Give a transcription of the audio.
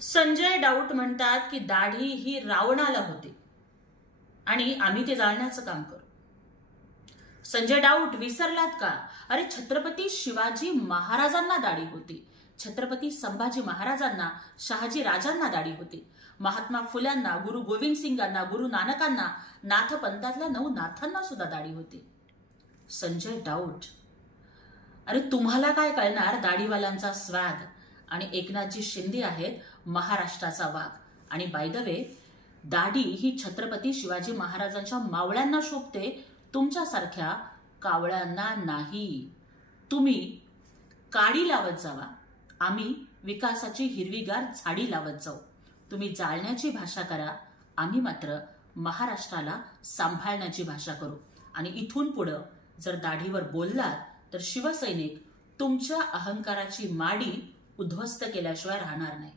Sanjay doubt म्हणतात की दाढी ही रावणाला होती आणि आम्ही ते जाळण्याचं काम करू. संजय डाऊट विसरलात का? अरे छत्रपती शिवाजी महाराजांना दाढी होती, छत्रपती संभाजी महाराजांना, शहाजी राजांना दाढी होती, महात्मा फुल्यांना, गुरु गोविंद सिंगांना, गुरु नानकांना, नाथपंथातल्या 9 नाथांना सुद्धा दाढी होती. संजय डाऊट, अरे तुम्हाला काय कळणार दाढीवाल्यांचा स्वॅग? आणि एकनाथजी शिंदे आहेत महाराष्ट्राचा वाघ. आणि बाय द वे, दाढी ही छत्रपती शिवाजी महाराजांच्या मावळ्यांना शोभते, तुमच्यासारख्या कावळ्यांना नाही. तुम्ही काडी लावत जावा, आम्ही विकासाची हिरवीगार झाडी लावत जाऊ. तुम्ही जाळण्याची भाषा करा, आम्ही मात्र महाराष्ट्राला सांभाळण्याची भाषा करू. आणि इथून पुढं जर दाढीवर बोललात तर शिवसैनिक तुमच्या अहंकाराची माडी उद्ध्वस्त केल्याशिवाय राहणार नाही.